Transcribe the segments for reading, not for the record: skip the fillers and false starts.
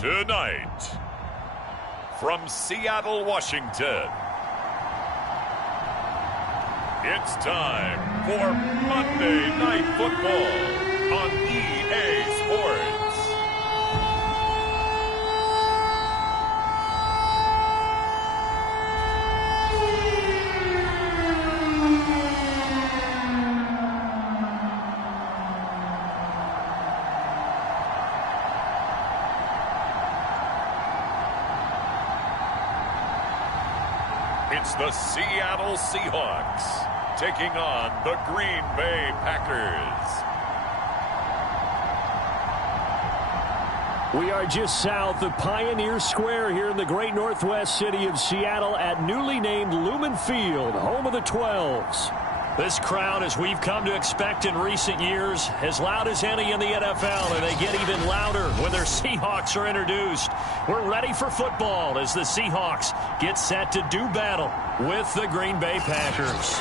Tonight, from Seattle, Washington, it's time for Monday Night Football on EA Sports. It's the Seattle Seahawks taking on the Green Bay Packers. We are just south of Pioneer Square here in the great northwest city of Seattle at newly named Lumen Field, home of the 12s. This crowd, as we've come to expect in recent years, as loud as any in the NFL, and they get even louder when their Seahawks are introduced. We're ready for football as the Seahawks get set to do battle with the Green Bay Packers.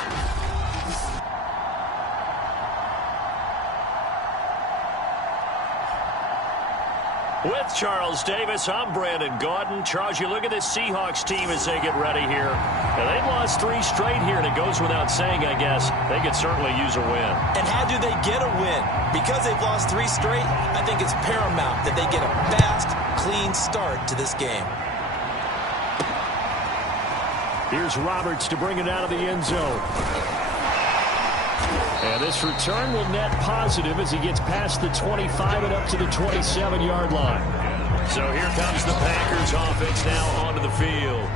With Charles Davis, I'm Brandon Gaudin. Charles, you look at this Seahawks team as they get ready here. Now, they've lost 3 straight here, and it goes without saying, I guess, they could certainly use a win. And how do they get a win? Because they've lost 3 straight, I think it's paramount that they get a fast, clean start to this game. Here's Roberts to bring it out of the end zone. And this return will net positive as he gets past the 25 and up to the 27-yard line. So here comes the Packers offense now onto the field.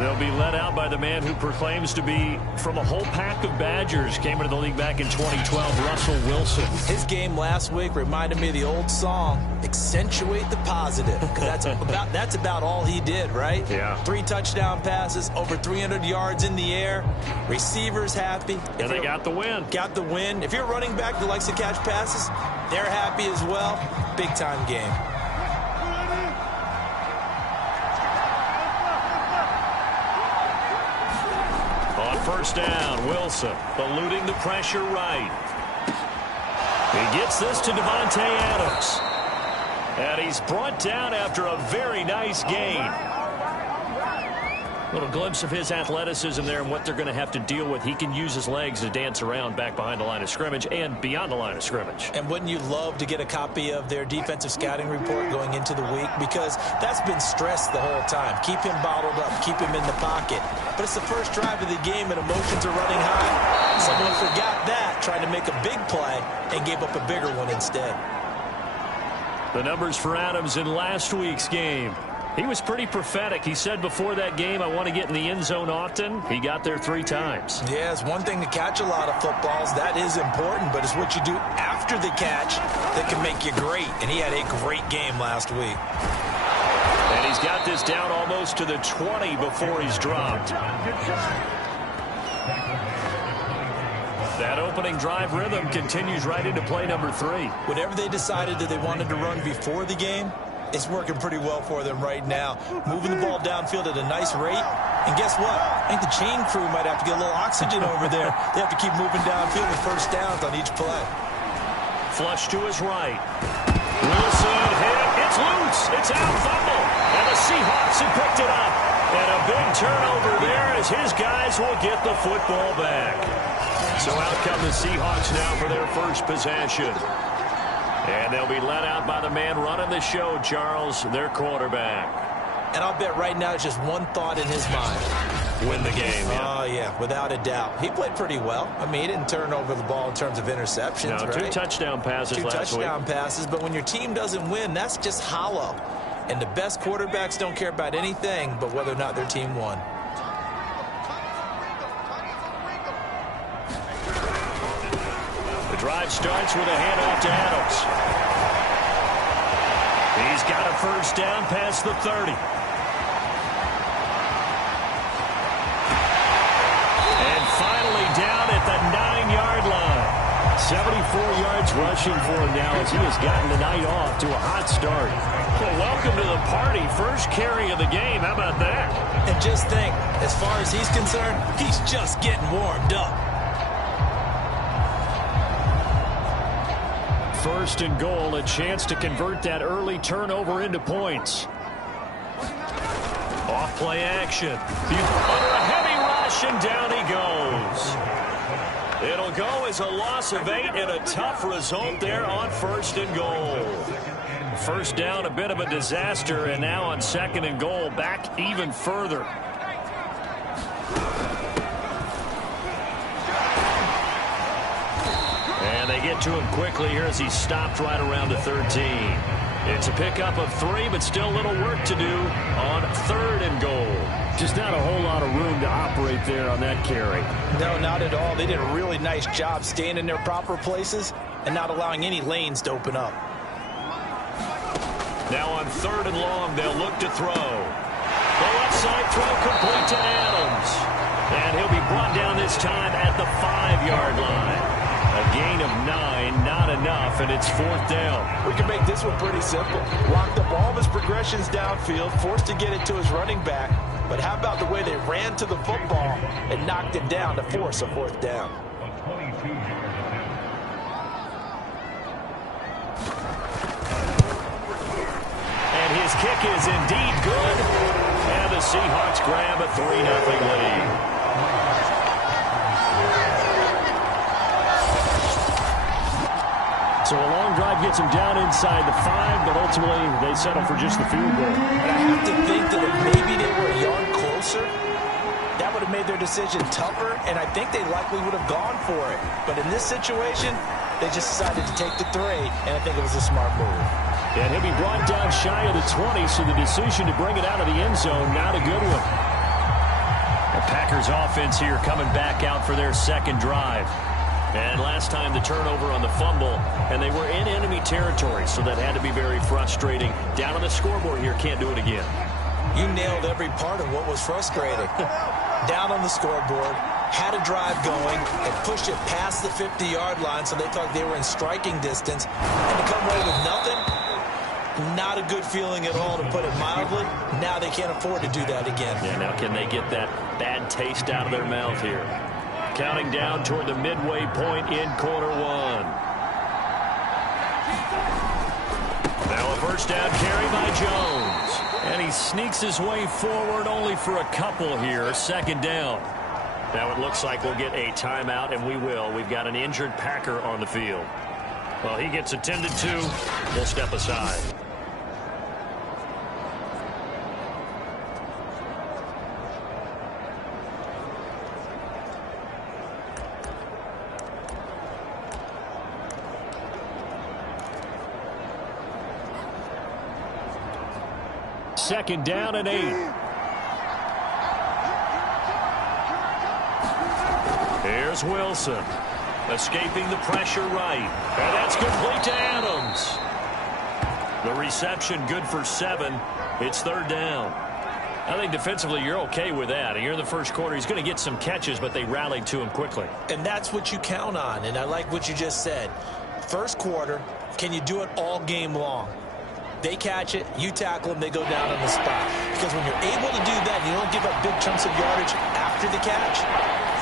They'll be led out by the man who proclaims to be from a whole pack of Badgers. Came into the league back in 2012, Russell Wilson. His game last week reminded me of the old song, Accentuate the Positive. Because that's about all he did, right? Yeah. 3 touchdown passes, over 300 yards in the air. Receivers happy. And they got the win. Got the win. If you're a running back that likes to catch passes, they're happy as well. Big-time game. First down, Wilson eluding the pressure right. He gets this to Devontae Adams. And he's brought down after a very nice gain. Little glimpse of his athleticism there and what they're going to have to deal with. He can use his legs to dance around back behind the line of scrimmage and beyond the line of scrimmage. And wouldn't you love to get a copy of their defensive scouting report going into the week? Because that's been stressed the whole time. Keep him bottled up. Keep him in the pocket. But it's the first drive of the game and emotions are running high. Someone forgot that, trying to make a big play and gave up a bigger one instead. The numbers for Adams in last week's game. He was pretty prophetic. He said before that game, I want to get in the end zone often. He got there 3 times. Yeah, it's one thing to catch a lot of footballs. That is important, but it's what you do after the catch that can make you great. And he had a great game last week. And he's got this down almost to the 20 before he's dropped. That opening drive rhythm continues right into play number 3. Whatever they decided that they wanted to run before the game, it's working pretty well for them right now. Moving the ball downfield at a nice rate. And guess what? I think the chain crew might have to get a little oxygen over there. They have to keep moving downfield with first downs on each play. Flush to his right. Wilson hit. It's loose. It's out. Fumble. And the Seahawks have picked it up. And a big turnover there as his guys will get the football back. So out come the Seahawks now for their first possession. And they'll be let out by the man running the show, Charles, their quarterback. And I'll bet right now it's just one thought in his mind. Win the game, yeah. Oh, yeah, without a doubt. He played pretty well. I mean, he didn't turn over the ball in terms of interceptions, no, right? 2 touchdown passes last week. 2 touchdown passes, but when your team doesn't win, that's just hollow. And the best quarterbacks don't care about anything but whether or not their team won. The drive starts with a handoff to Adams. He's got a first down past the 30. And finally down at the 9-yard line. 74 yards rushing for him now as he has gotten the night off to a hot start. Well, welcome to the party. First carry of the game. How about that? And just think, as far as he's concerned, he's just getting warmed up. First and goal, a chance to convert that early turnover into points. Off play action. Under a heavy rush, and down he goes. It'll go as a loss of 8 and a tough result there on first and goal. First down, a bit of a disaster, and now on second and goal, back even further. And they get to him quickly here as he's stopped right around the 13. It's a pickup of 3, but still a little work to do on third and goal. Just not a whole lot of room to operate there on that carry. No, not at all. They did a really nice job staying in their proper places and not allowing any lanes to open up. Now on third and long, they'll look to throw. The left side throw complete to Adams. And he'll be brought down this time at the 5-yard line. A gain of 9, not enough, and it's fourth down. We can make this one pretty simple. Locked up all of his progressions downfield, forced to get it to his running back. But how about the way they ran to the football and knocked it down to force a fourth down? And his kick is indeed good. And the Seahawks grab a 3-0 lead. So a long drive gets them down inside the 5, but ultimately they settle for just the field goal. And I have to think that if maybe they were a yard closer, that would have made their decision tougher, and I think they likely would have gone for it. But in this situation, they just decided to take the 3, and I think it was a smart move. And he'll be brought down shy of the 20, so the decision to bring it out of the end zone, not a good one. The Packers offense here coming back out for their second drive. And last time the turnover on the fumble, and they were in enemy territory, so that had to be very frustrating. Down on the scoreboard here, can't do it again. You nailed every part of what was frustrating. Down on the scoreboard, had a drive going, and pushed it past the 50-yard line, so they thought they were in striking distance. And to come away with nothing, not a good feeling at all, to put it mildly. Now they can't afford to do that again. Yeah, now can they get that bad taste out of their mouth here? Counting down toward the midway point in quarter 1. Now a first down carry by Jones. And he sneaks his way forward only for a couple here. Second down. Now it looks like we'll get a timeout, and we will. We've got an injured Packer on the field. Well, he gets attended to. We'll step aside. Second down and 8. Here's Wilson. Escaping the pressure right. And that's complete to Adams. The reception good for 7. It's third down. I think defensively you're okay with that. Here in the first quarter, he's going to get some catches, but they rallied to him quickly. And that's what you count on, and I like what you just said. First quarter, can you do it all game long? They catch it, you tackle them, they go down on the spot. Because when you're able to do that, you don't give up big chunks of yardage after the catch.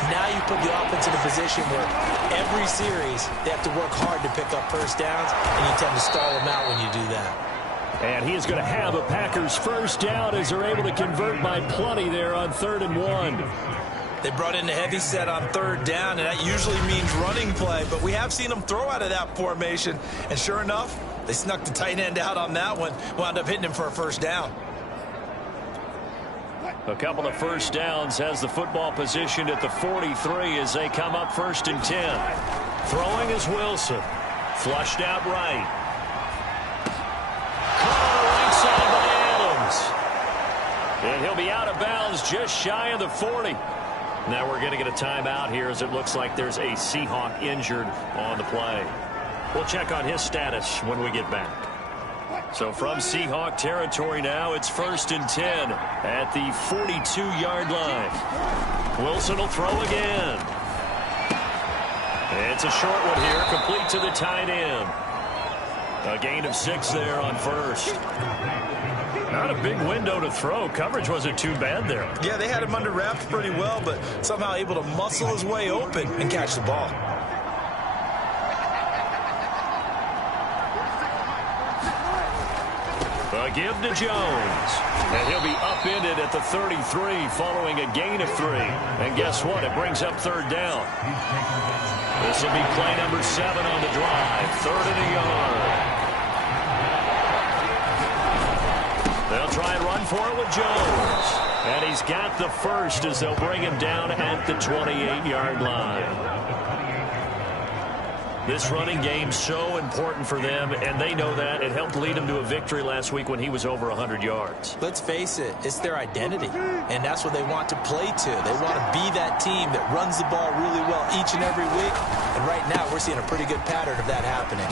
Now you put the offense in a position where every series they have to work hard to pick up first downs, and you tend to stall them out when you do that. And he is going to have a Packers first down as they're able to convert by plenty there on 3rd and 1. They brought in a heavy set on third down, and that usually means running play. But we have seen them throw out of that formation. And sure enough, they snuck the tight end out on that one, wound up hitting him for a first down. A couple of first downs, has the football positioned at the 43 as they come up 1st and 10. Throwing is Wilson. Flushed out right. Caught right side by Adams. And he'll be out of bounds just shy of the 40. Now we're going to get a timeout here as it looks like there's a Seahawk injured on the play. We'll check on his status when we get back. So from Seahawk territory now, it's 1st and 10 at the 42-yard line. Wilson will throw again. It's a short one here, complete to the tight end. A gain of 6 there on first. Not a big window to throw. Coverage wasn't too bad there. Yeah, they had him under wraps pretty well, but somehow able to muscle his way open and catch the ball. give to Jones. And he'll be upended at the 33 following a gain of 3. And guess what? It brings up third down. This will be play number 7 on the drive. 3rd and a yard. They'll try and run for it with Jones. And he's got the first as they'll bring him down at the 28-yard line. This running game's so important for them, and they know that. It helped lead them to a victory last week when he was over 100 yards. Let's face it, it's their identity, and that's what they want to play to. They want to be that team that runs the ball really well each and every week, and right now we're seeing a pretty good pattern of that happening.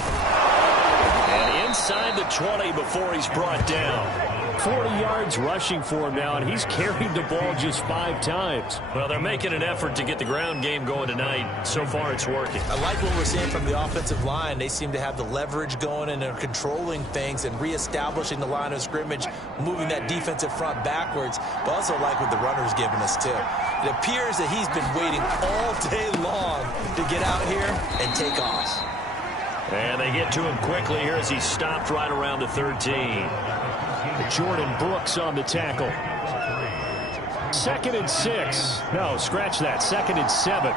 And inside the 20 before he's brought down. 40 yards rushing for him now, and he's carried the ball just 5 times. Well, they're making an effort to get the ground game going tonight. So far, it's working. I like what we're seeing from the offensive line. They seem to have the leverage going, and they're controlling things and reestablishing the line of scrimmage, moving that defensive front backwards, but also like what the runner's giving us, too. It appears that he's been waiting all day long to get out here and take off. And they get to him quickly here as he stopped right around the 13. Jordan Brooks on the tackle. 2nd and 6. No, scratch that. 2nd and 7.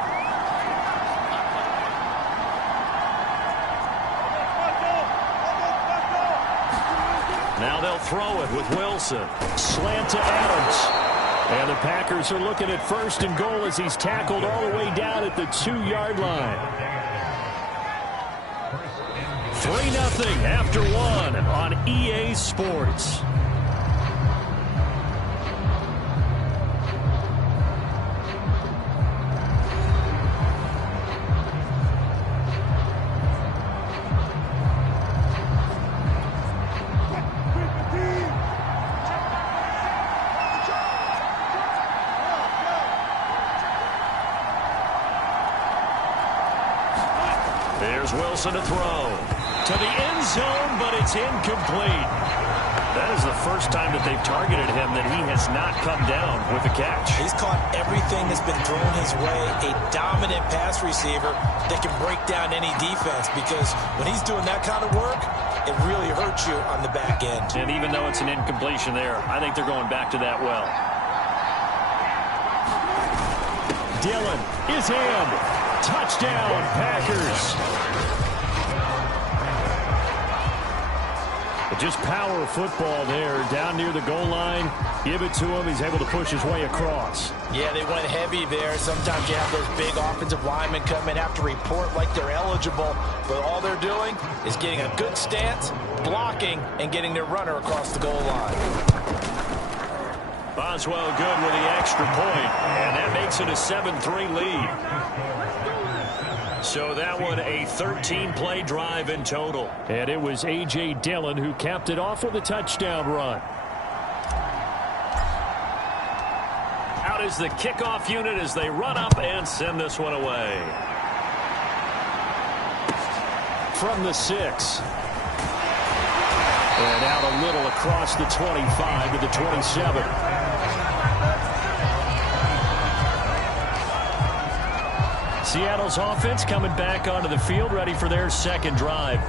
Now they'll throw it with Wilson. Slant to Adams. And the Packers are looking at 1st and goal as he's tackled all the way down at the 2-yard line. 3-0 after 1 on EA Sports. There's Wilson to throw. To the end zone, but it's incomplete. That is the first time that they've targeted him that he has not come down with a catch. He's caught everything that's been thrown his way. A dominant pass receiver that can break down any defense, because when he's doing that kind of work, it really hurts you on the back end. And even though it's an incompletion there, I think they're going back to that well. Dillon is in. Touchdown, Packers. Just power football there, down near the goal line. Give it to him. He's able to push his way across. Yeah, they went heavy there. Sometimes you have those big offensive linemen come in, have to report like they're eligible, but all they're doing is getting a good stance, blocking, and getting their runner across the goal line. Boswell good with the extra point, and that makes it a 7-3 lead. So that one a 13-play drive in total. And it was A.J. Dillon who capped it off with a touchdown run. Out is the kickoff unit as they run up and send this one away. From the 6. And out a little across the 25 to the 27. Seattle's offense coming back onto the field, ready for their second drive.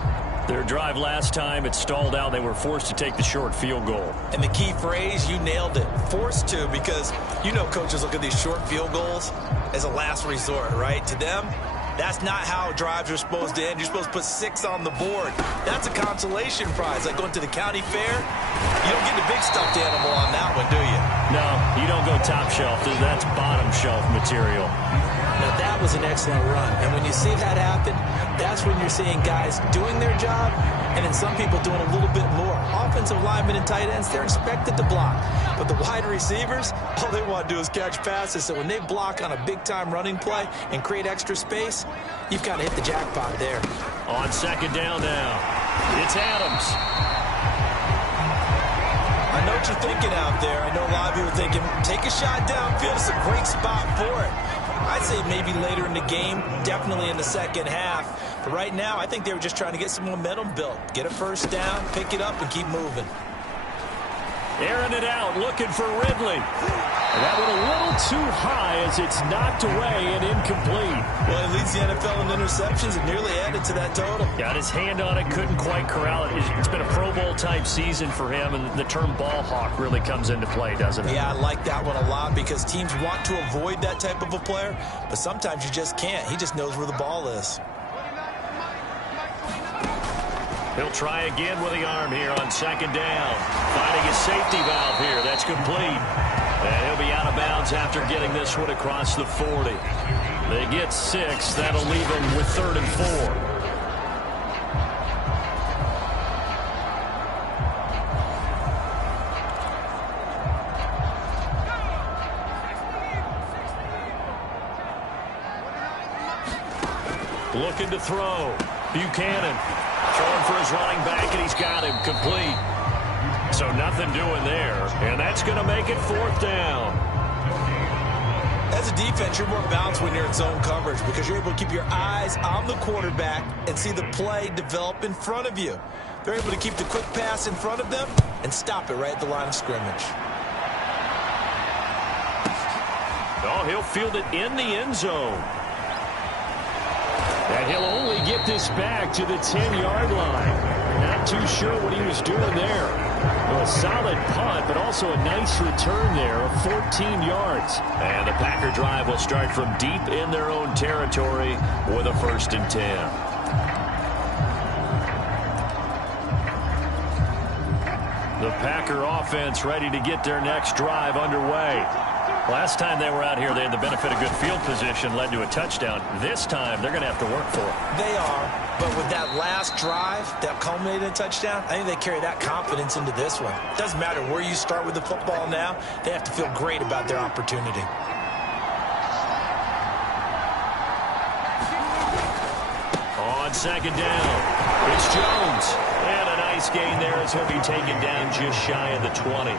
Their drive last time, it stalled out. They were forced to take the short field goal. And the key phrase, you nailed it, forced to, because you know coaches look at these short field goals as a last resort, right? To them, that's not how drives are supposed to end. You're supposed to put 6 on the board. That's a consolation prize, like going to the county fair. You don't get the big stuffed animal on that one, do you? No, you don't go top shelf. That's bottom shelf material. Now, that was an excellent run. And when you see that happen, that's when you're seeing guys doing their job and then some people doing a little bit more. Offensive linemen and tight ends, they're expected to block. But the wide receivers, all they want to do is catch passes. So when they block on a big-time running play and create extra space, you've kind of hit the jackpot there. On second down now, it's Adams. I know what you're thinking out there. I know a lot of you are thinking, take a shot downfield. It's a great spot for it. I'd say maybe later in the game, definitely in the second half. But right now, I think they were just trying to get some momentum built. Get a first down, pick it up, and keep moving. Airing it out, looking for Ridley. That one a little too high as it's knocked away and incomplete. Well, he leads the NFL in interceptions and nearly added to that total. Got his hand on it, couldn't quite corral it. It's been a Pro Bowl-type season for him, and the term ball hawk really comes into play, doesn't it? Yeah, I like that one a lot because teams want to avoid that type of a player, but sometimes you just can't. He just knows where the ball is. He'll try again with the arm here on second down. Finding his safety valve here. That's complete. And he'll be out of bounds after getting this one across the 40. They get 6. That'll leave them with 3rd and 4. Looking to throw. Buchanan throwing for his running back, and he's got him complete. So nothing doing there, and that's going to make it 4th down. As a defense, you're more balanced when you're in zone coverage because you're able to keep your eyes on the quarterback and see the play develop in front of you. They're able to keep the quick pass in front of them and stop it right at the line of scrimmage. Oh, he'll field it in the end zone. And he'll only get this back to the 10-yard line. Not too sure what he was doing there. A solid punt, but also a nice return there of 14 yards. And the Packer drive will start from deep in their own territory with a 1st and 10. The Packer offense ready to get their next drive underway. Last time they were out here, they had the benefit of good field position, led to a touchdown. This time, they're going to have to work for it. They are, but with that last drive that culminated in a touchdown, I think they carry that confidence into this one. It doesn't matter where you start with the football now. They have to feel great about their opportunity. On second down, it's Jones. And a nice gain there as he'll be taken down just shy of the 20.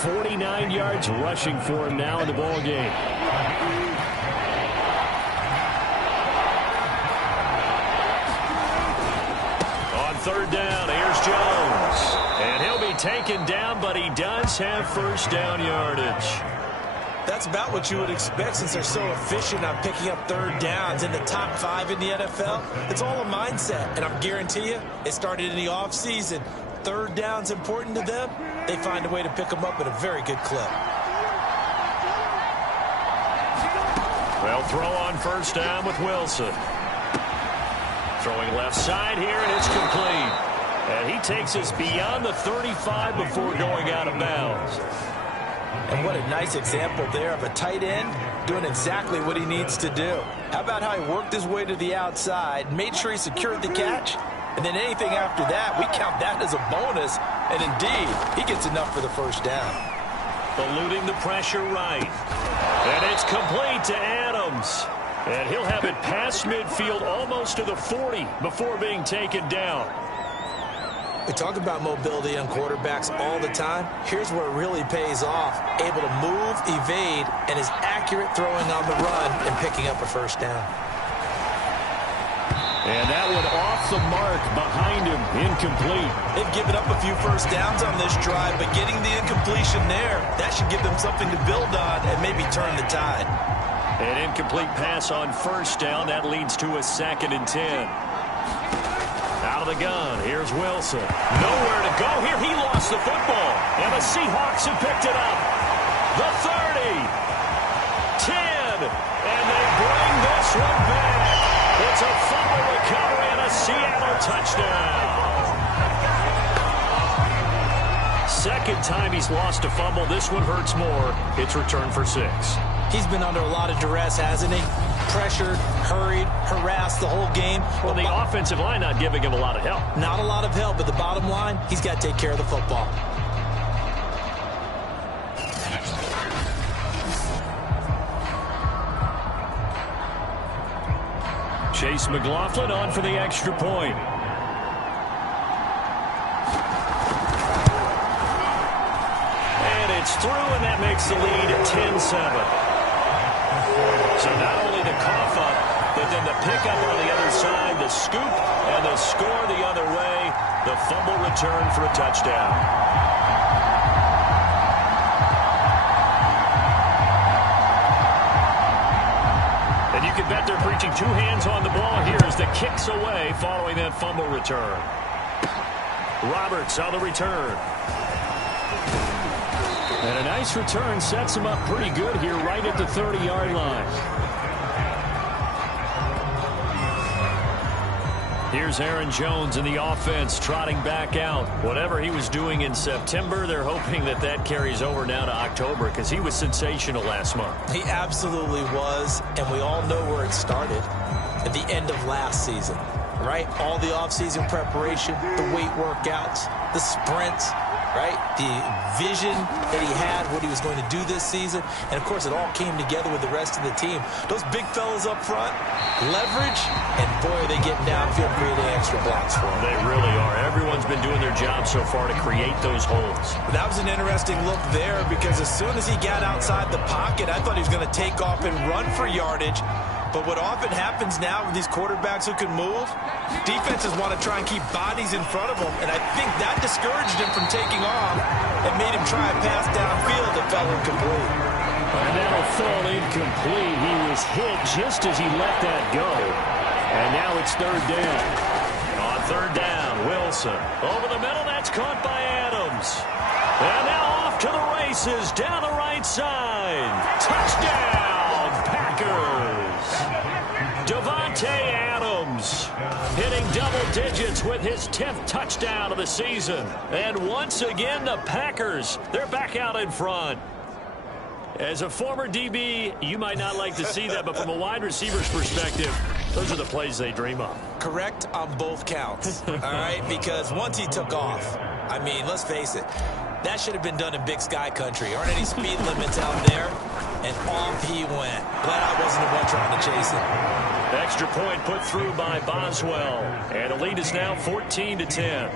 49 yards rushing for him now in the ball game. On 3rd down, here's Jones. And he'll be taken down, but he does have 1st down yardage. That's about what you would expect since they're so efficient on picking up 3rd downs in the top 5 in the NFL. It's all a mindset, and I guarantee you it started in the offseason. 3rd down's important to them. They find a way to pick them up at a very good clip. They'll throw on 1st down with Wilson. Throwing left side here, and it's complete. And he takes us beyond the 35 before going out of bounds. And what a nice example there of a tight end doing exactly what he needs to do. How about how he worked his way to the outside, made sure he secured the catch, and then anything after that, we count that as a bonus. And indeed, he gets enough for the 1st down. Eluding the pressure right. And it's complete to Adams. And he'll have it past midfield almost to the 40 before being taken down. We talk about mobility on quarterbacks all the time. Here's where it really pays off. Able to move, evade, and is accurate throwing on the run and picking up a 1st down. And that one off the mark behind him, incomplete. They've given up a few 1st downs on this drive, but getting the incompletion there, that should give them something to build on and maybe turn the tide. An incomplete pass on 1st down. That leads to a 2nd and 10. Out of the gun, here's Wilson. Nowhere to go here. He lost the football. And the Seahawks have picked it up. The 30. 10. And they bring this one back. It's a fumble recovery and a Seattle touchdown. 2nd time he's lost a fumble. This one hurts more. It's returned for 6. He's been under a lot of duress, hasn't he? Pressured, hurried, harassed the whole game. Well, the offensive line not giving him a lot of help. Not a lot of help, but the bottom line, he's got to take care of the football. Chase McLaughlin on for the extra point. And it's through, and that makes the lead 10-7. So not only the cough up, but then the pickup on the other side, the scoop, and the score the other way. The fumble return for a touchdown. bet they're preaching two hands on the ball here as the kick's away following that fumble return. Roberts on the return. And a nice return sets him up pretty good here right at the 30-yard line. Here's Aaron Jones in the offense trotting back out. Whatever he was doing in September, they're hoping that that carries over now to October because he was sensational last month. He absolutely was, and we all know where it started at the end of last season, right? All the offseason preparation, the weight workouts, the sprints, right? The vision that he had, what he was going to do this season. And, of course, it all came together with the rest of the team. Those big fellas up front, leverage, and, boy, are they getting downfield creating extra blocks for them. They really are. Everyone's been doing their job so far to create those holes. That was an interesting look there because as soon as he got outside the pocket, I thought he was going to take off and run for yardage. But what often happens now with these quarterbacks who can move, defenses want to try and keep bodies in front of them, and I think that discouraged him from taking off and made him try a pass downfield that fell incomplete. And that'll fall incomplete. He was hit just as he let that go. And now it's third down. On third down, Wilson. Over the middle, that's caught by Adams. And now off to the races down the right side. Touchdown, Packers. Davante Adams hitting double digits with his 10th touchdown of the season. And once again, the Packers, they're back out in front. As a former DB, you might not like to see that, but from a wide receiver's perspective, those are the plays they dream of. Correct on both counts, all right? Because once he took off, I mean, let's face it, that should have been done in Big Sky country. Aren't any speed limits out there? And off he went. Glad I wasn't the one trying to chase him. Extra point put through by Boswell. And the lead is now 14-10.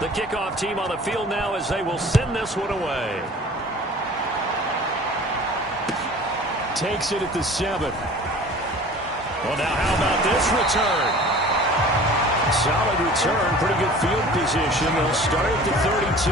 The kickoff team on the field now as they will send this one away. Takes it at the 7. Well, now how about this return? Solid return, pretty good field position. They'll start at the 32.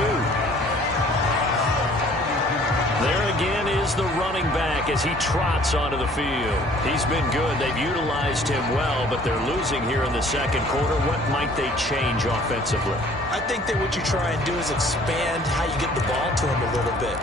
There again is the running back as he trots onto the field. He's been good. They've utilized him well, but they're losing here in the second quarter. What might they change offensively? I think that what you try and do is expand how you get the ball to him a little bit.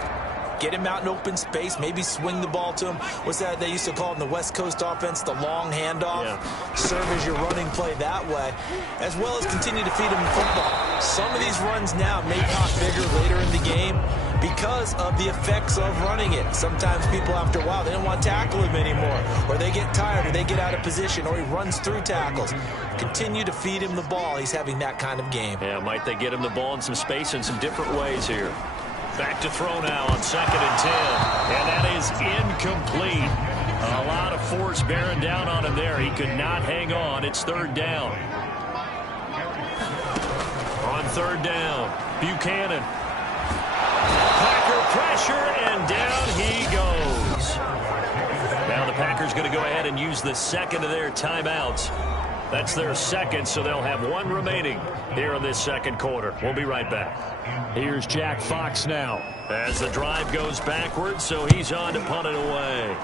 Get him out in open space, maybe swing the ball to him. What's that they used to call in the West Coast offense, the long handoff? Yeah. Serve as your running play that way, as well as continue to feed him football. Some of these runs now may pop bigger later in the game because of the effects of running it. Sometimes people, after a while, they don't want to tackle him anymore, or they get tired, or they get out of position, or he runs through tackles. Continue to feed him the ball. He's having that kind of game. Yeah, might they get him the ball in some space in some different ways here. Back to throw now on 2nd and 10. And that is incomplete. A lot of force bearing down on him there. He could not hang on. It's third down. On third down, Buchanan. Packer pressure, and down he goes. Now the Packers going to go ahead and use the second of their timeouts. That's their second, so they'll have one remaining here in this second quarter. We'll be right back. Here's Jack Fox now as the drive goes backwards, so he's on to punt it away.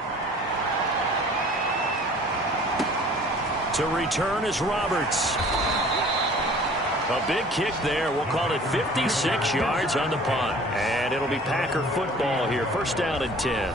To return is Roberts. A big kick there. We'll call it 56 yards on the punt. And it'll be Packer football here. First down and 10.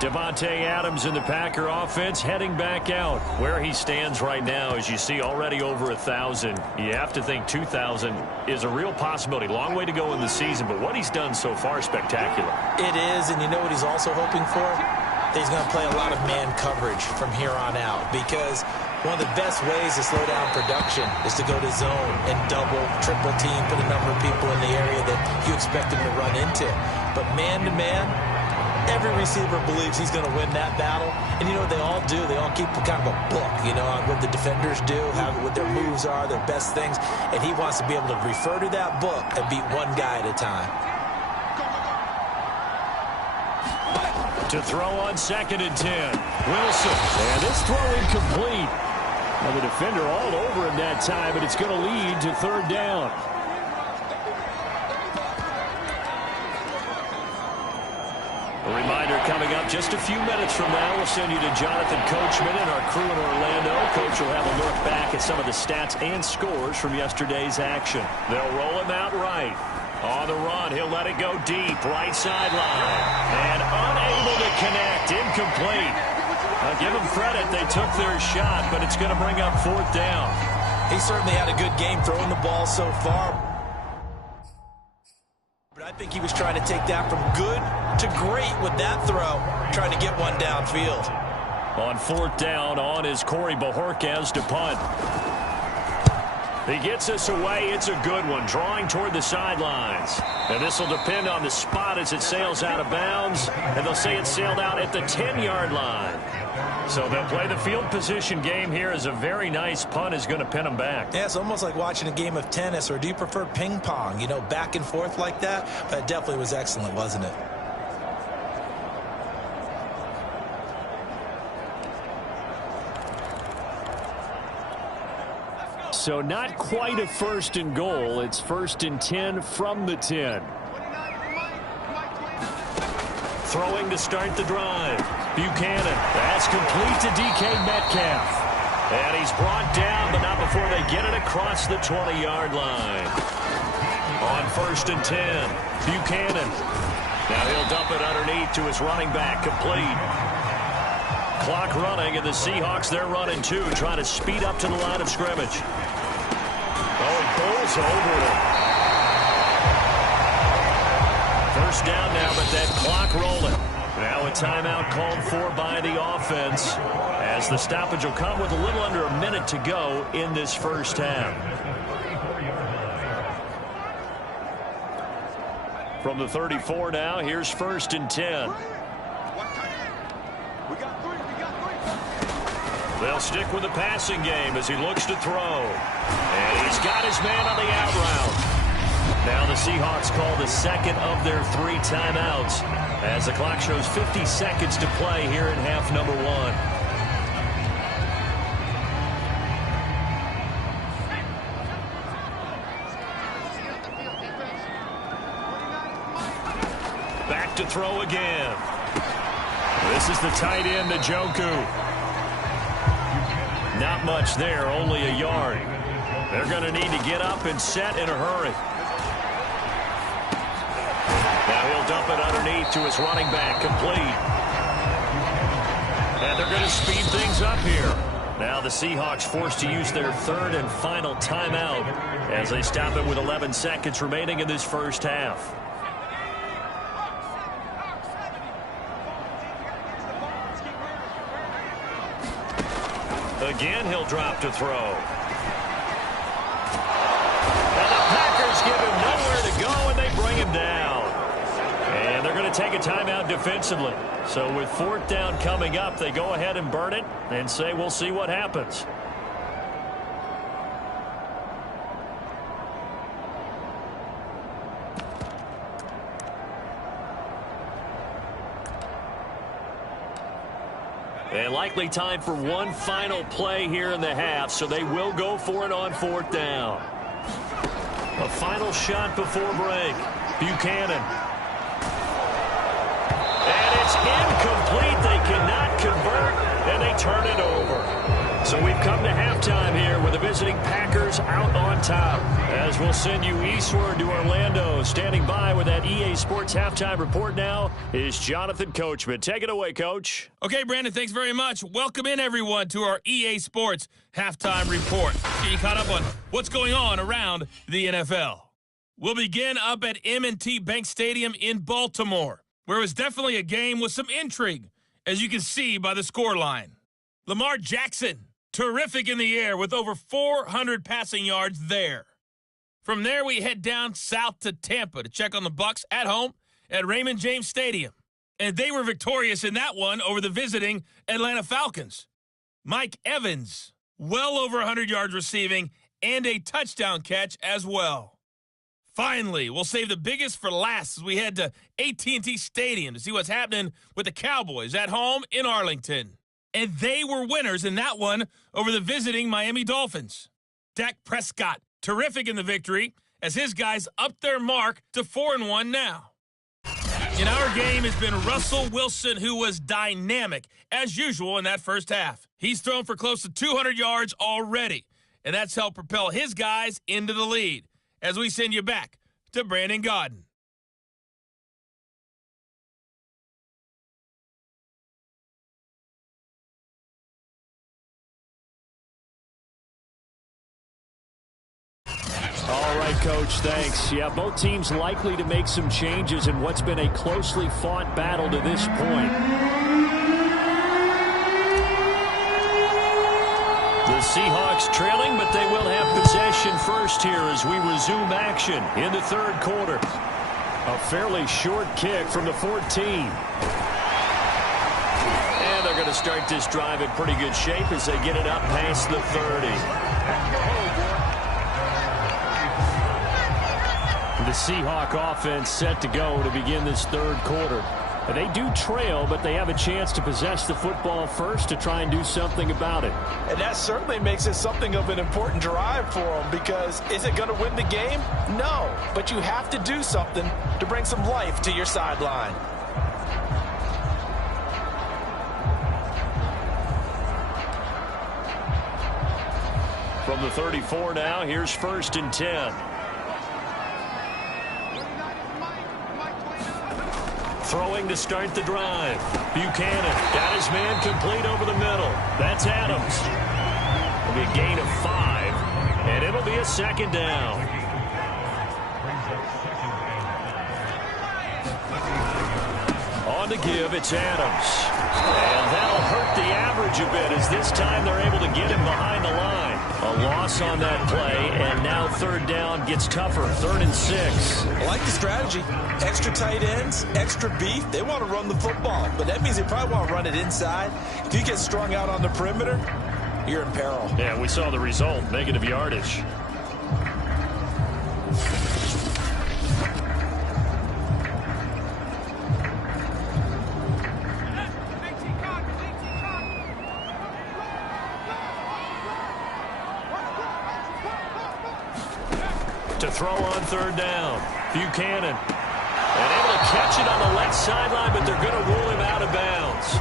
Davante Adams in the Packer offense heading back out. Where he stands right now, as you see, already over 1,000. You have to think 2,000 is a real possibility. Long way to go in the season, but what he's done so far is spectacular. It is, and you know what he's also hoping for? That he's going to play a lot of man coverage from here on out, because one of the best ways to slow down production is to go to zone and double, triple team, put a number of people in the area that you expect him to run into. But man-to-man, every receiver believes he's going to win that battle. And you know what they all do? They all keep kind of a book, you know, on what the defenders do, what their moves are, their best things. And he wants to be able to refer to that book and beat one guy at a time. To throw on 2nd and 10. Wilson. And this throw incomplete. And the defender all over him that time, but it's going to lead to 3rd down. A reminder coming up just a few minutes from now. We'll send you to Jonathan Coachman and our crew in Orlando. Coach will have a look back at some of the stats and scores from yesterday's action. They'll roll him out right. On the run, he'll let it go deep, right sideline. And unable to connect, incomplete. I'll give them credit, they took their shot, but it's going to bring up 4th down. He certainly had a good game throwing the ball so far. But I think he was trying to take that from good to great with that throw, trying to get one downfield. On 4th down, on is Corey Bojorquez to punt. He gets us away. It's a good one, drawing toward the sidelines. And this will depend on the spot as it sails out of bounds. And they'll say it sailed out at the 10-yard line. So they'll play the field position game here as a very nice punt is going to pin them back. Yeah, it's almost like watching a game of tennis, or do you prefer ping pong? You know, back and forth like that? But it definitely was excellent, wasn't it? So not quite a 1st and goal. It's 1st and 10 from the 10. Throwing to start the drive. Buchanan. That's complete to DK Metcalf. And he's brought down, but not before they get it across the 20-yard line. On 1st and 10. Buchanan. Now he'll dump it underneath to his running back. Complete. Clock running, and the Seahawks, they're running too, trying to speed up to the line of scrimmage. Oh, he bowls over it. 1st down now, but that clock rolling. Now a timeout called for by the offense, as the stoppage will come with a little under a minute to go in this 1st half. From the 34 now, here's 1st and 10. They'll stick with the passing game as he looks to throw. And he's got his man on the out route. Now the Seahawks call the 2nd of their 3 timeouts as the clock shows 50 seconds to play here in half number 1. Back to throw again. This is the tight end, Njoku. Not much there, only a yard. They're going to need to get up and set in a hurry. Now he'll dump it underneath to his running back, complete. And they're going to speed things up here. Now the Seahawks forced to use their 3rd and final timeout as they stop it with 11 seconds remaining in this 1st half. Again, he'll drop to throw. And the Packers give him nowhere to go, and they bring him down. And they're going to take a timeout defensively. So with 4th down coming up, they go ahead and burn it and say, we'll see what happens. And likely time for one final play here in the half, so they will go for it on 4th down. A final shot before break. Buchanan. And it's incomplete. They cannot convert, and they turn it over. So we've come to halftime here with the visiting Packers out on top. As we'll send you eastward to Orlando. Standing by with that EA Sports halftime report now is Jonathan Coachman. Take it away, Coach. Okay, Brandon, thanks very much. Welcome in, everyone, to our EA Sports halftime report. Get you caught up on what's going on around the NFL. We'll begin up at M&T Bank Stadium in Baltimore, where it was definitely a game with some intrigue, as you can see by the scoreline. Lamar Jackson, terrific in the air with over 400 passing yards there. From there, we head down south to Tampa to check on the Bucs at home at Raymond James Stadium. And they were victorious in that one over the visiting Atlanta Falcons. Mike Evans, well over 100 yards receiving and a touchdown catch as well. Finally, we'll save the biggest for last as we head to AT&T Stadium to see what's happening with the Cowboys at home in Arlington. And they were winners in that one over the visiting Miami Dolphins. Dak Prescott, terrific in the victory, as his guys upped their mark to 4-1 now. In our game has been Russell Wilson, who was dynamic, as usual, in that first half. He's thrown for close to 200 yards already, and that's helped propel his guys into the lead. As we send you back to Brandon Gaudin. All right, Coach, thanks. Yeah, both teams likely to make some changes in what's been a closely fought battle to this point. The Seahawks trailing, but they will have possession first here as we resume action in the third quarter. A fairly short kick from the 14. And they're going to start this drive in pretty good shape as they get it up past the 30. The Seahawk offense set to go to begin this third quarter. They do trail, but they have a chance to possess the football first to try and do something about it. And that certainly makes it something of an important drive for them, because is it going to win the game? No, but you have to do something to bring some life to your sideline. From the 34 now, here's 1st and 10. Throwing to start the drive. Buchanan got his man complete over the middle. That's Adams. It'll be a gain of 5, and it'll be a 2nd down. On to give, it's Adams. And that'll hurt the average a bit as this time they're able to get him behind the line. A loss on that play, and now 3rd down gets tougher. 3rd and 6. I like the strategy. Extra tight ends, extra beef. They want to run the football, but that means they probably want to run it inside. If you get strung out on the perimeter, you're in peril. Yeah, we saw the result. Negative yardage. To throw on 3rd down. Buchanan. And able to catch it on the left sideline, but they're going to rule him out of bounds.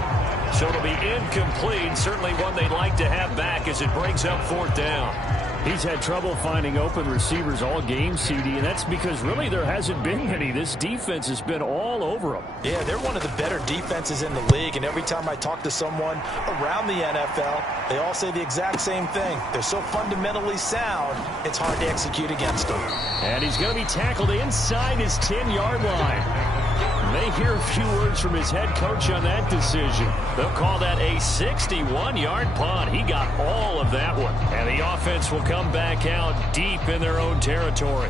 So it'll be incomplete. Certainly one they'd like to have back as it brings up 4th down. He's had trouble finding open receivers all game, CD, and that's because really there hasn't been any. This defense has been all over them. Yeah, they're one of the better defenses in the league, and every time I talk to someone around the NFL, they all say the exact same thing. They're so fundamentally sound, it's hard to execute against them. And he's going to be tackled inside his 10-yard line. May hear a few words from his head coach on that decision. They'll call that a 61-yard punt. He got all of that one. And the offense will come back out deep in their own territory.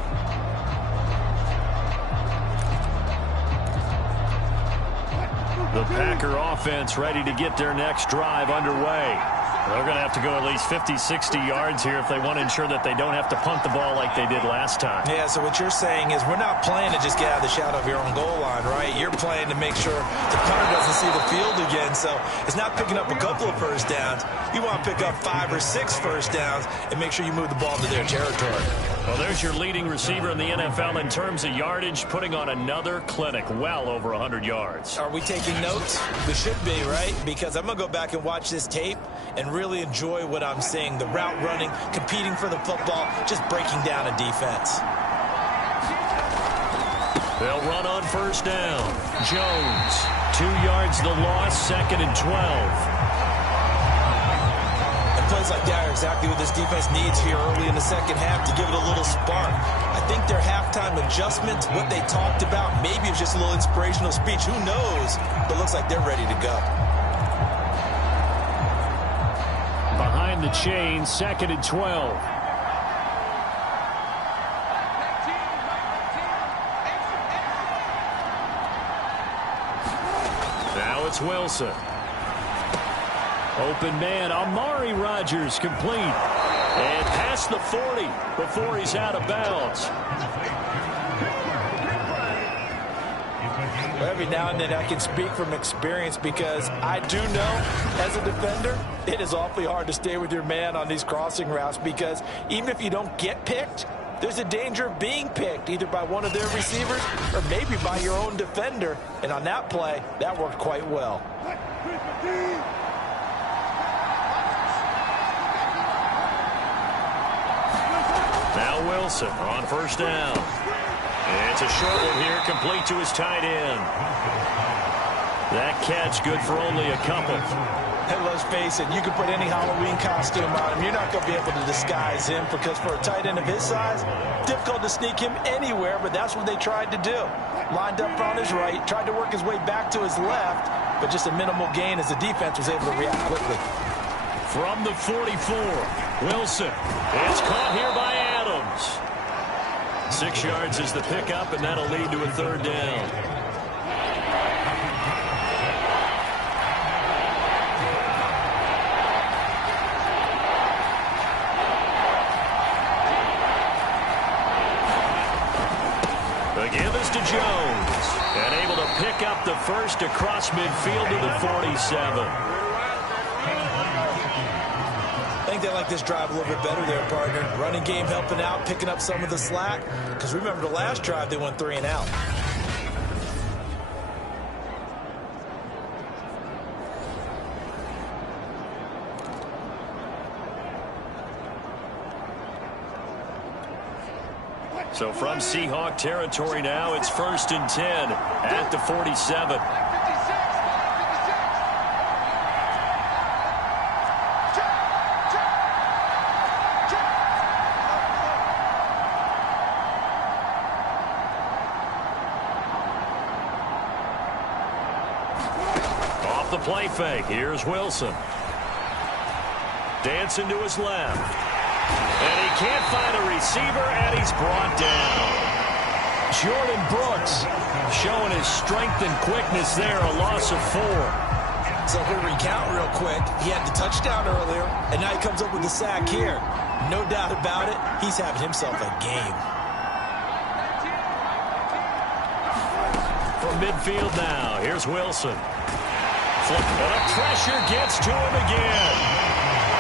The Packer offense ready to get their next drive underway. They're going to have to go at least 50, 60 yards here if they want to ensure that they don't have to punt the ball like they did last time. Yeah, so what you're saying is we're not playing to just get out of the shadow of your own goal line, right? You're playing to make sure the punter doesn't see the field again. So it's not picking up a couple of first downs. You want to pick up 5 or 6 first downs and make sure you move the ball into their territory. Well, there's your leading receiver in the NFL in terms of yardage, putting on another clinic, well over 100 yards. Are we taking notes? We should be, right? Because I'm going to go back and watch this tape and really enjoy what I'm seeing. The route running, competing for the football, just breaking down a defense. They'll run on 1st down. Jones, 2 yards the loss, 2nd and 12. Plays like that are exactly what this defense needs here early in the second half to give it a little spark. I think their halftime adjustments, what they talked about, maybe it was just a little inspirational speech. Who knows? But it looks like they're ready to go. Behind the chain, 2nd and 12. Now it's Wilson. Open man, Amari Rodgers complete. And past the 40 before he's out of bounds. Every now and then I can speak from experience because I do know as a defender, it is awfully hard to stay with your man on these crossing routes because even if you don't get picked, there's a danger of being picked either by one of their receivers or maybe by your own defender. And on that play, that worked quite well. Now Wilson on first down. It's a short one here, complete to his tight end. That catch good for only a couple. And let's face it, you can put any Halloween costume on him. You're not going to be able to disguise him because for a tight end of his size, difficult to sneak him anywhere, but that's what they tried to do. Lined up on his right, tried to work his way back to his left, but just a minimal gain as the defense was able to react quickly. From the 44, Wilson. It's caught here by Adams. 6 yards is the pickup, and that'll lead to a third down. The give is to Jones, and able to pick up the first across midfield to the 47. I think they like this drive a little bit better there, partner. Running game helping out, picking up some of the slack. Because remember the last drive, they went 3 and out. So from Seahawk territory now, it's 1st and 10 at the 47. Off the play fake, here's Wilson. Dancing to his left. And he can't find a receiver, and he's brought down. Jordan Brooks showing his strength and quickness there, a loss of 4. So if we recount real quick, he had the touchdown earlier, and now he comes up with the sack here. No doubt about it, he's having himself a game. From midfield now, here's Wilson. And the pressure gets to him again.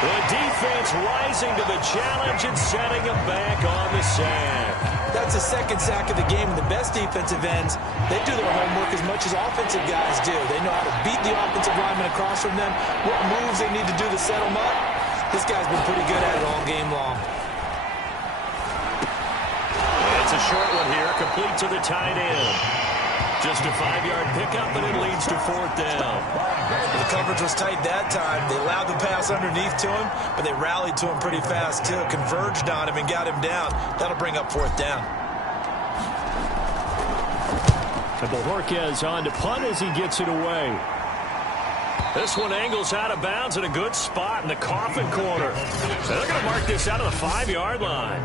The defense rising to the challenge and setting him back on the sack. That's the second sack of the game, and the best defensive ends, they do their homework as much as offensive guys do. They know how to beat the offensive lineman across from them, what moves they need to do to set them up. This guy's been pretty good at it all game long. It's a short one here, complete to the tight end. Just a 5-yard pickup, but it leads to 4th down. The coverage was tight that time. They allowed the pass underneath to him, but they rallied to him pretty fast, too. Converged on him and got him down. That'll bring up 4th down. And Bojorquez on to punt as he gets it away. This one angles out of bounds in a good spot in the coffin corner. So they're going to mark this out of the 5-yard line.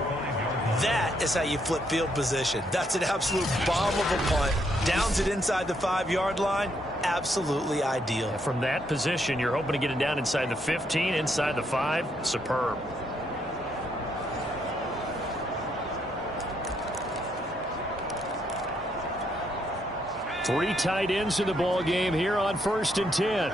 That is how you flip field position. That's an absolute bomb of a punt. Downs it inside the 5-yard line. Absolutely ideal. From that position, you're hoping to get it down inside the 15, inside the 5. Superb. Three tight ends in the ball game here on 1st and 10.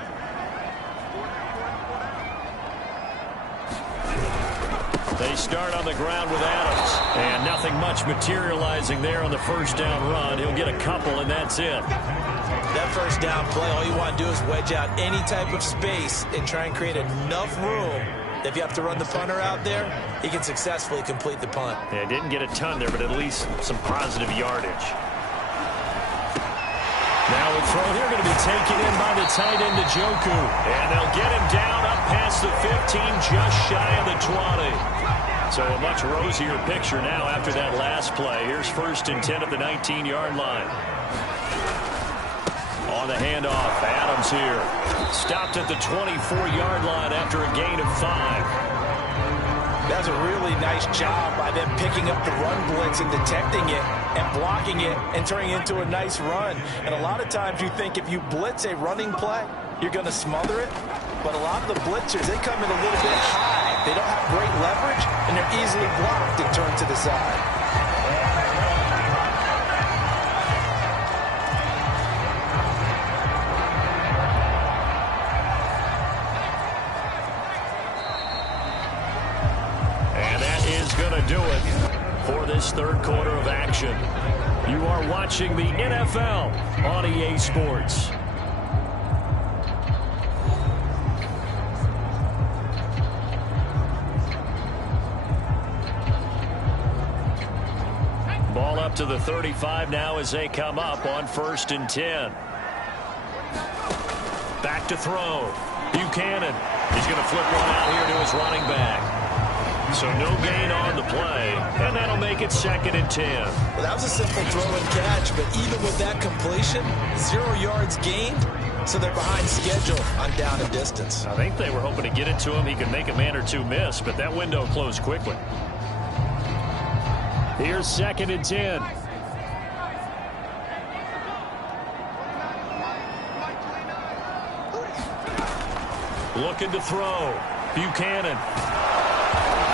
They start on the ground with Adams. And nothing much materializing there on the first down run. He'll get a couple, and that's it. That first down play, all you want to do is wedge out any type of space and try and create enough room. If you have to run the punter out there, he can successfully complete the punt. Yeah, didn't get a ton there, but at least some positive yardage. Now a throw here going to be taken in by the tight end, Njoku. And they'll get him down up past the 15, just shy of the 20. So a much rosier picture now after that last play. Here's 1st and 10 at the 19-yard line. On the handoff, Adams here. Stopped at the 24-yard line after a gain of 5. That's a really nice job by them picking up the run blitz and detecting it and blocking it and turning it into a nice run. And a lot of times you think if you blitz a running play, you're going to smother it. But a lot of the blitzers, they come in a little bit high. They don't have great leverage, and they're easily blocked and turned to the side. to do it for this third quarter of action. You are watching the NFL on EA Sports. Ball up to the 35 now as they come up on 1st and 10. Back to throw. Buchanan. He's going to flip one out here to his running back. So no gain on the play, and that'll make it 2nd and 10. Well, that was a simple throw and catch, but even with that completion, 0 yards gained, so they're behind schedule on down and distance. I think they were hoping to get it to him. He could make a man or two miss, but that window closed quickly. Here's 2nd and 10. Looking to throw. Buchanan.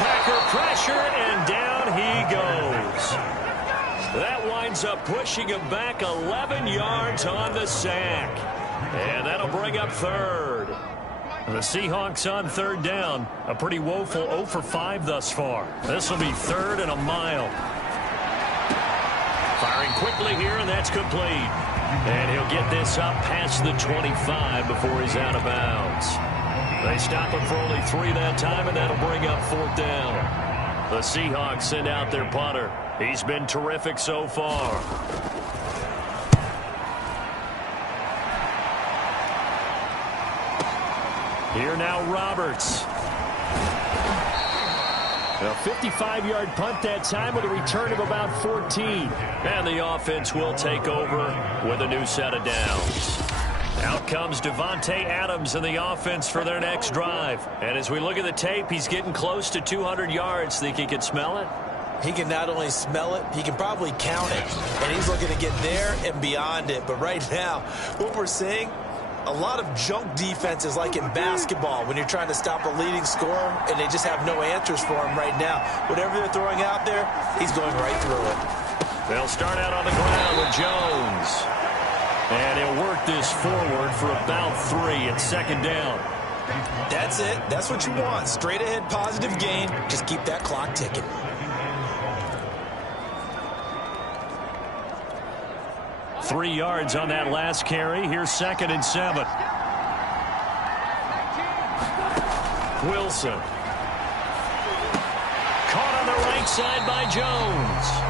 Packer pressure, and down he goes. That winds up pushing him back 11 yards on the sack. And that'll bring up 3rd. The Seahawks on 3rd down. A pretty woeful 0 for 5 thus far. This will be 3rd and a mile. Firing quickly here, and that's complete. And he'll get this up past the 25 before he's out of bounds. They stop him for only 3 that time, and that'll bring up 4th down. The Seahawks send out their punter. He's been terrific so far. Here now, Roberts. A 55-yard punt that time with a return of about 14. And the offense will take over with a new set of downs. Out comes Devontae Adams in the offense for their next drive. And as we look at the tape, he's getting close to 200 yards. Think he can smell it? He can not only smell it, he can probably count it. And he's looking to get there and beyond it. But right now, what we're seeing, a lot of junk defenses like in basketball when you're trying to stop a leading scorer and they just have no answers for him right now. Whatever they're throwing out there, he's going right through it. They'll start out on the ground with Jones. And he'll work this forward for about 3 at 2nd down. That's it. That's what you want. Straight ahead positive gain. Just keep that clock ticking. Three yards on that last carry. Here's 2nd and 7. Wilson. Caught on the right side by Jones.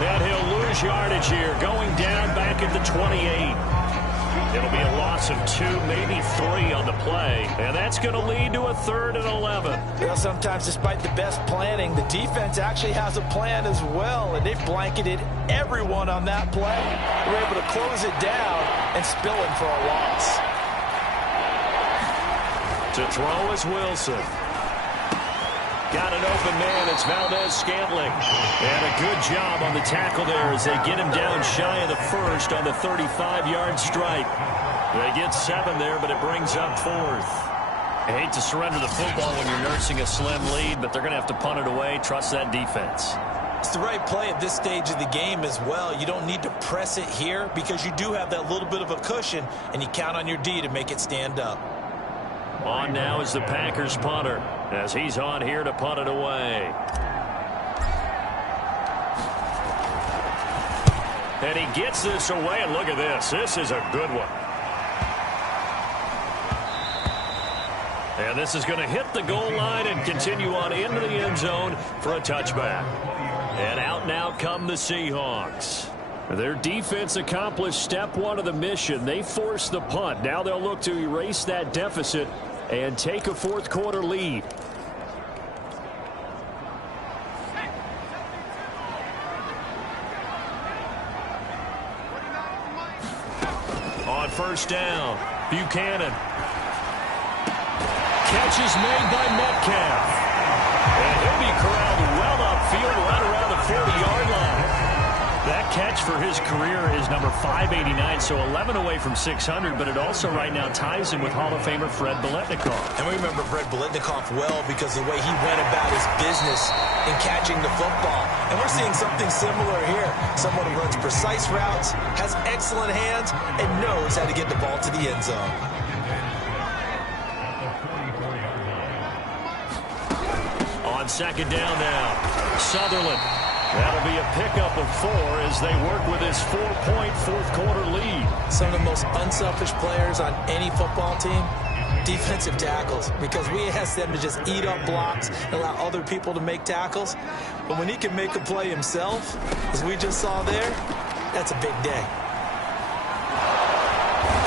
And he'll lose yardage here, going down back at the 28. It'll be a loss of 2, maybe 3 on the play. And that's going to lead to a 3rd and 11. Well, sometimes despite the best planning, the defense actually has a plan as well. And they blanketed everyone on that play. They were able to close it down and spill him for a loss. To throw is Wilson. Got an open man. It's Valdez-Scantling. And a good job on the tackle there as they get him down shy of the 1st on the 35-yard stripe. They get 7 there, but it brings up 4th. I hate to surrender the football when you're nursing a slim lead, but they're going to have to punt it away. Trust that defense. It's the right play at this stage of the game as well. You don't need to press it here because you do have that little bit of a cushion, and you count on your D to make it stand up. On now is the Packers punter as he's on here to punt it away. And he gets this away, and look at this. This is a good one. And this is going to hit the goal line and continue on into the end zone for a touchback. And out now come the Seahawks. Their defense accomplished step 1 of the mission. They forced the punt. Now they'll look to erase that deficit and take a 4th quarter lead. On 1st down, Buchanan. Catch is made by Metcalf. And he'll be corralled well upfield right around the 40-yard line. That catch for his career is number 589, so 11 away from 600, but it also right now ties him with Hall of Famer Fred Biletnikoff. And we remember Fred Biletnikoff well because of the way he went about his business in catching the football. And we're seeing something similar here. Someone who runs precise routes, has excellent hands, and knows how to get the ball to the end zone. On On second down now, Sutherland. That'll be a pickup of 4 as they work with this 4-point fourth-quarter lead. Some of the most unselfish players on any football team, defensive tackles, because we ask them to just eat up blocks and allow other people to make tackles. But when he can make a play himself, as we just saw there, that's a big day.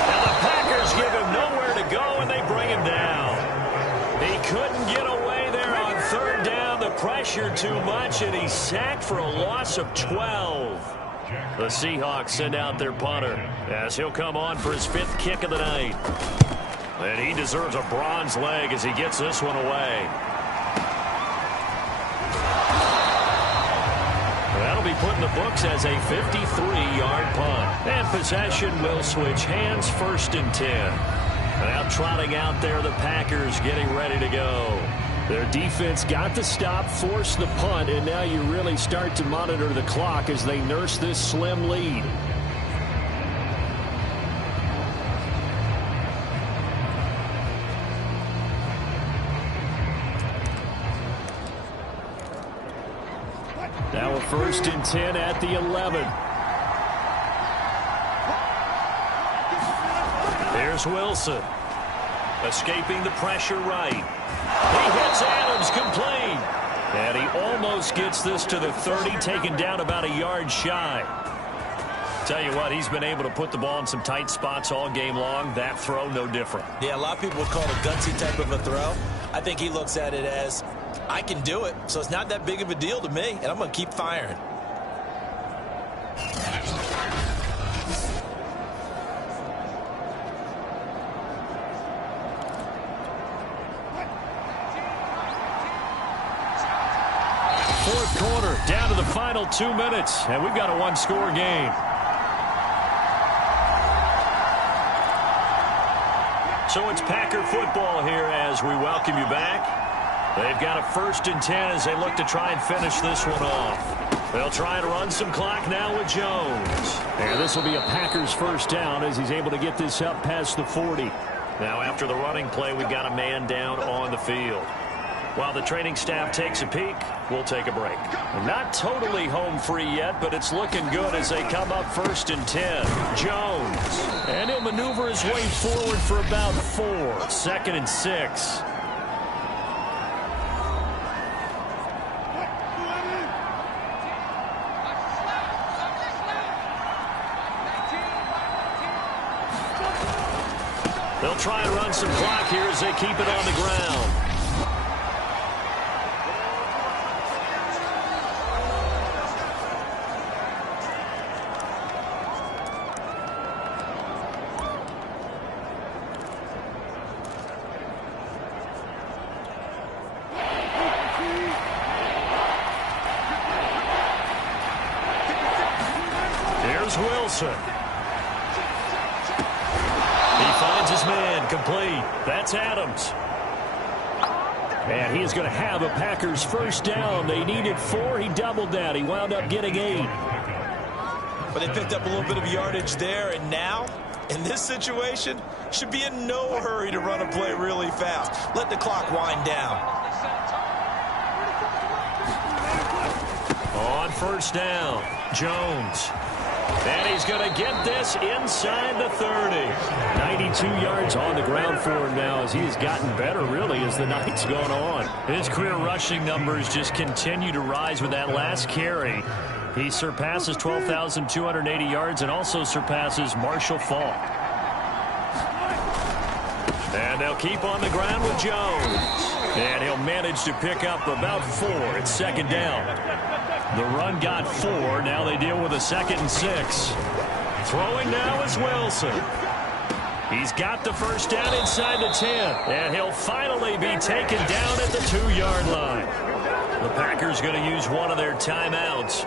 Now the Packers give him nowhere to go, and they bring him down. He couldn't get away there on third down. The pressure too much, and he's sacked for a loss of 12. The Seahawks send out their punter as he'll come on for his 5th kick of the night. And he deserves a bronze leg as he gets this one away. That'll be put in the books as a 53-yard punt. And possession will switch hands, 1st and 10. Now trotting out there, the Packers getting ready to go. Their defense got the stop, forced the punt, and now you really start to monitor the clock as they nurse this slim lead. Now a 1st and 10 at the 11. Here's Wilson. Escaping the pressure right. He hits Adams complete. And he almost gets this to the 30, taken down about a yard shy. Tell you what, he's been able to put the ball in some tight spots all game long. That throw, no different. Yeah, a lot of people would call it a gutsy type of a throw. I think he looks at it as, I can do it, so it's not that big of a deal to me, and I'm going to keep firing. Fourth quarter, down to the final 2 minutes, and we've got a one-score game. So it's Packer football here as we welcome you back. They've got a 1st and 10 as they look to try and finish this one off. They'll try and run some clock now with Jones. And this will be a Packers 1st down as he's able to get this up past the 40. Now after the running play, we've got a man down on the field. While the training staff takes a peek, we'll take a break. Not totally home free yet, but it's looking good as they come up 1st and 10. Jones. And he'll maneuver his way forward for about 4. 2nd and 6. They'll try and run some clock here as they keep it on the ground. Here's Wilson. He finds his man complete. That's Adams. And he's going to have a Packers 1st down. They needed 4. He doubled that. He wound up getting 8. But they picked up a little bit of yardage there, and now, in this situation, should be in no hurry to run a play really fast. Let the clock wind down. On 1st down, Jones. And he's going to get this inside the 30. 92 yards on the ground for him now as he has gotten better, really, as the night's gone on. His career rushing numbers just continue to rise with that last carry. He surpasses 12,280 yards and also surpasses Marshall Faulk. And they'll keep on the ground with Jones. And he'll manage to pick up about 4. It's 2nd down. The run got 4. Now they deal with a 2nd and 6. Throwing now is Wilson. He's got the 1st down inside the 10. And he'll finally be taken down at the 2-yard line. The Packers going to use one of their timeouts.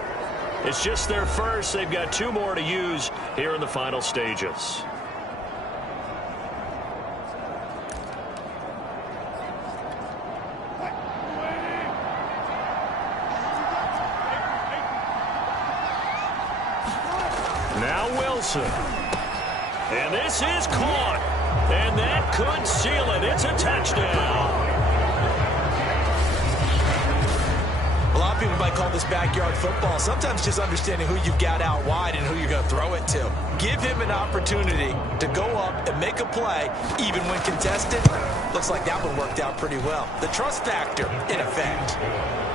It's just their first. They've got 2 more to use here in the final stages. Now Wilson. And this is caught. And that could seal it. It's a touchdown. Some people might call this backyard football. Sometimes just understanding who you've got out wide and who you're going to throw it to. Give him an opportunity to go up and make a play, even when contested. Looks like that one worked out pretty well. The trust factor, in effect.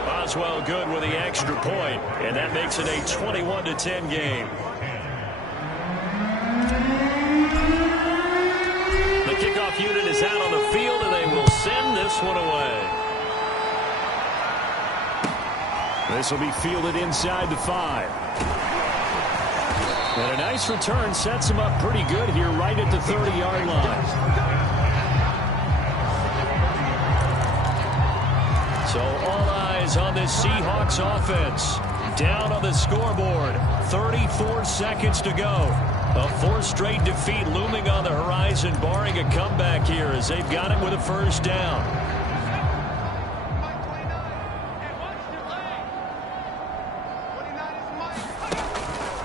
Boswell good with the extra point, and that makes it a 21-10 game. The kickoff unit is out on the field, and they will send this one away. This will be fielded inside the 5. And a nice return sets him up pretty good here right at the 30-yard line. So all eyes on this Seahawks offense. Down on the scoreboard, 34 seconds to go. A 4th straight defeat looming on the horizon, barring a comeback here as they've got him with a first down.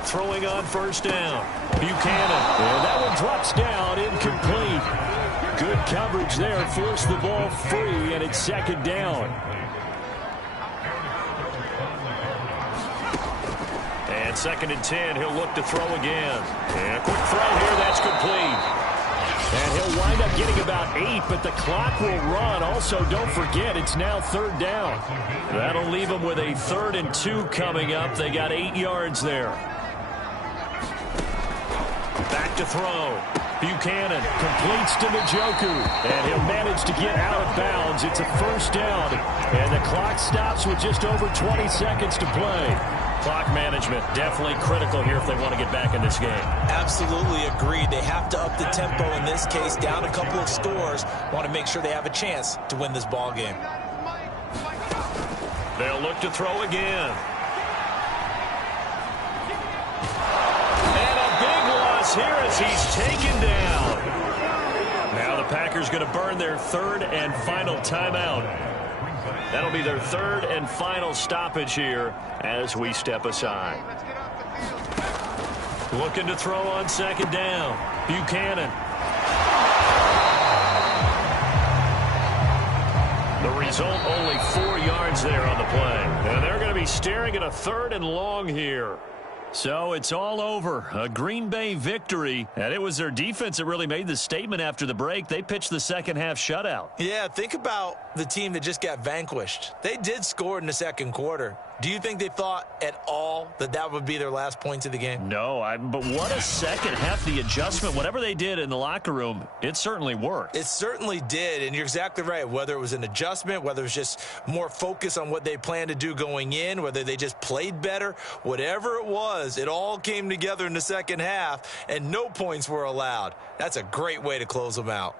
Throwing on first down. Buchanan. And that one drops down, incomplete. Good coverage there. Forced the ball free, and it's second down. And 2nd and 10. He'll look to throw again. And a quick throw here. That's complete. And he'll wind up getting about 8, but the clock will run. Also, don't forget, it's now 3rd down. That'll leave them with a 3rd and 2 coming up. They got 8 yards there. Back to throw. Buchanan completes to Njoku, and he'll manage to get out of bounds. It's a first down, and the clock stops with just over 20 seconds to play. Clock management definitely critical here if they want to get back in this game. Absolutely agreed. They have to up the tempo in this case, down a couple of scores. Want to make sure they have a chance to win this ball game. They'll look to throw again. Here as he's taken down. Now the Packers going to burn their 3rd and final timeout. That'll be their 3rd and final stoppage here as we step aside. Looking to throw on 2nd down. Buchanan. The result, only 4 yards there on the play. And they're going to be staring at a 3rd and long here. So it's all over. A Green Bay victory. And it was their defense that really made the statement after the break. They pitched the second half shutout. Yeah, think about the team that just got vanquished. They did score in the 2nd quarter. Do you think they thought at all that that would be their last points of the game? No, but what a second half. The adjustment, whatever they did in the locker room, it certainly worked. It certainly did, and you're exactly right. Whether it was an adjustment, whether it was just more focus on what they planned to do going in, whether they just played better, whatever it was, it all came together in the second half, and no points were allowed. That's a great way to close them out.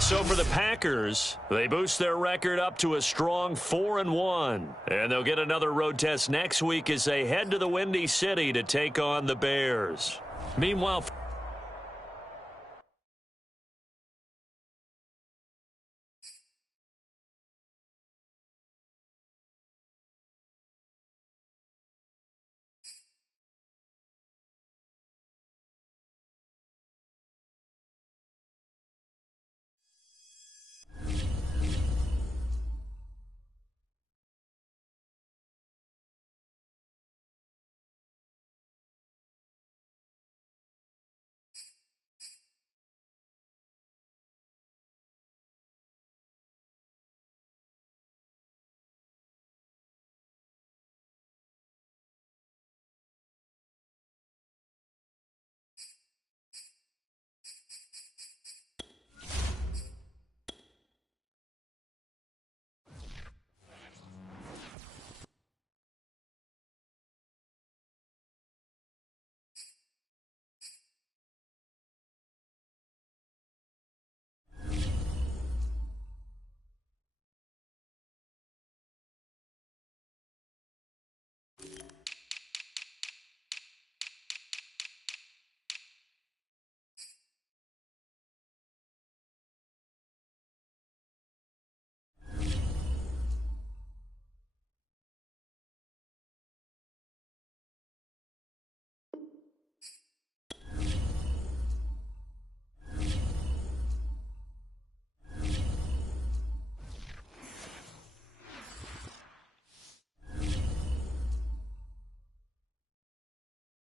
So for the Packers, they boost their record up to a strong 4-1. And they'll get another road test next week as they head to the Windy City to take on the Bears. Meanwhile,